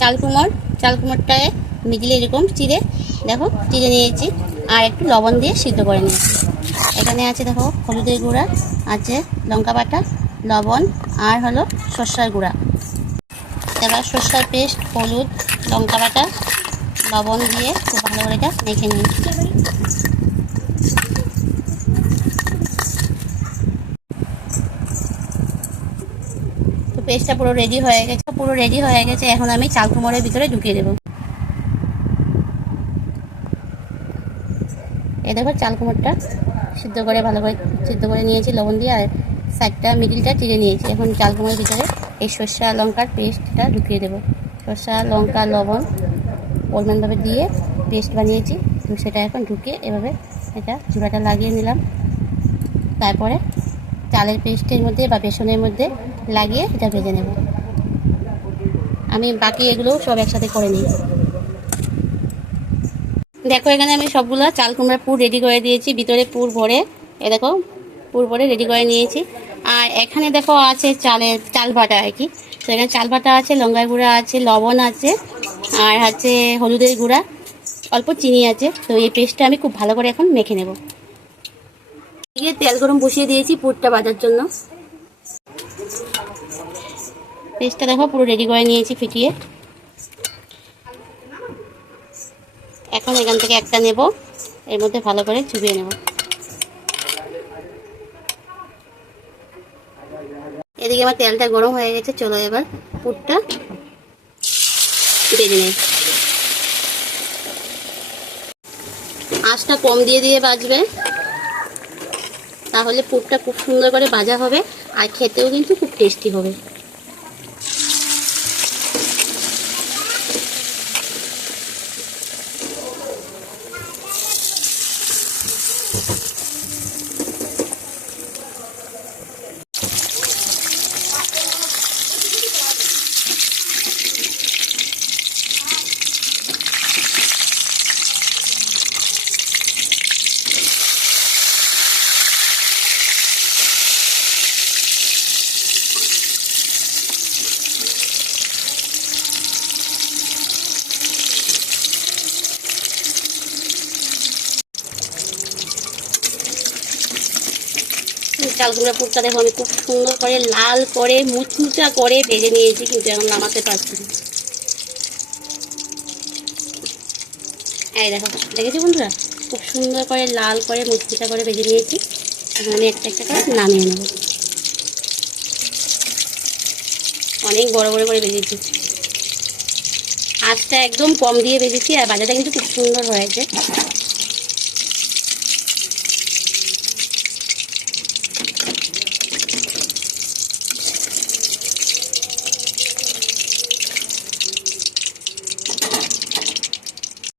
চাল কুমড়টায় মিডিলে এরকম চিড়ে দেখো চিড়ে নিয়েছি, আর একটু লবণ দিয়ে সিদ্ধ করে নিয়েছি। এখানে আছে দেখো হলুদের গুঁড়া আছে, লঙ্কা বাটা, লবণ আর হলো সর্ষার গুঁড়া। এবার সর্ষার পেস্ট, হলুদ, লঙ্কা বাটা, লবণ দিয়ে খুব ভালো করে এটা মেখে নিয়েছি। তো পেস্টটা পুরো রেডি হয়ে গেছে। এখন আমি চাল কুমড়োর ভিতরে ঢুকিয়ে দেবো। এই দেখো চাল কুমড়োটা ভালো করে সিদ্ধ করে নিয়েছি লবণ দিয়ে, আর সাইডটা মিডিলটা চিড়ে নিয়েছি। এখন চাল কুমড়োর ভিতরে এই সর্ষা লঙ্কার পেস্টটা ঢুকিয়ে দেবো। সর্ষা লঙ্কা লবণ পরিমাণভাবে দিয়ে পেস্ট বানিয়েছি, তো সেটা এখন ঢুকিয়ে এভাবে এটা চূড়াটা লাগিয়ে নিলাম। তারপরে চালের পেস্টের মধ্যে বা বেসনের মধ্যে লাগিয়ে এটা ভেজে নেব। আমি বাকি এগুলো সব একসাথে করে নিই। দেখো এখানে আমি সবগুলো চাল কুমড়ার পুর রেডি করে দিয়েছি, ভিতরে পুর ভরে, দেখো পুর ভরে রেডি করে নিয়েছি। আর এখানে দেখো আছে চাল বাটা আর কি। তো এখানে চাল বাটা আছে, লঙ্কার গুঁড়া আছে, লবণ আছে, আর আছে হলুদের গুঁড়া, অল্প চিনি আছে। তো এই পেস্টটা আমি খুব ভালো করে এখন মেখে নেব। এদিকে তেল গরম বসিয়ে দিয়েছি পুরটা ভাজার জন্য। পেস্টটা দেখো পুরো রেডি করে নিয়েছি ফিটিয়ে। এখন এখান থেকে একটা নেব, এর মধ্যে ভালো করে চুবিয়ে নেব। এদিকে আমার তেলটা গরম হয়ে গেছে, চলো এবার পুরটা ভেজে নেই। আঁচটা কম দিয়ে ভাজবে, তাহলে পুরটা খুব সুন্দর করে ভাজা হবে, আর খেতেও কিন্তু খুব টেস্টি হবে। চাল কুমড়া পুরটা দেখো আমি খুব সুন্দর করে লাল করে মুচমুচা করে ভেজে নিয়েছি, কিন্তু এখন নামাতে পারছি না। এই দেখো দেখেছি বন্ধুরা, খুব সুন্দর করে লাল করে মুচমুচা করে ভেজে নিয়েছি। এখন আমি একটা একটা করে নামিয়ে নেব। অনেক বড় বড় করে ভেজেছি, আঁচটা একদম কম দিয়ে ভেজেছি, আর ভাজাটা কিন্তু খুব সুন্দর হয়েছে।